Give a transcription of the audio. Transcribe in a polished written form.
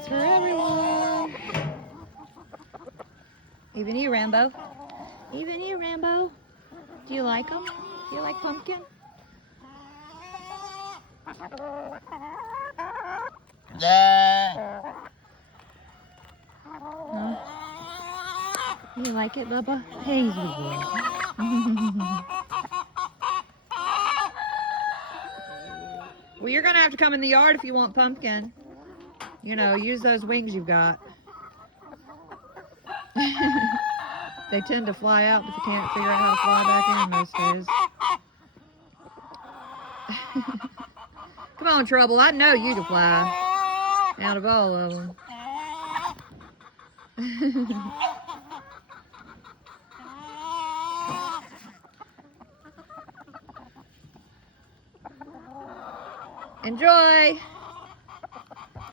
pumpkins for everyone. Even you, Rambo. Even you, Rambo. Do you like them? Do you like pumpkin? No? You like it, Bubba? Hey, you boy. Well, you're gonna have to come in the yard if you want pumpkin. You know, use those wings you've got. They tend to fly out if you can't figure out how to fly back in most days. Come on, Trouble. I know you can fly. Out of all of them. Enjoy!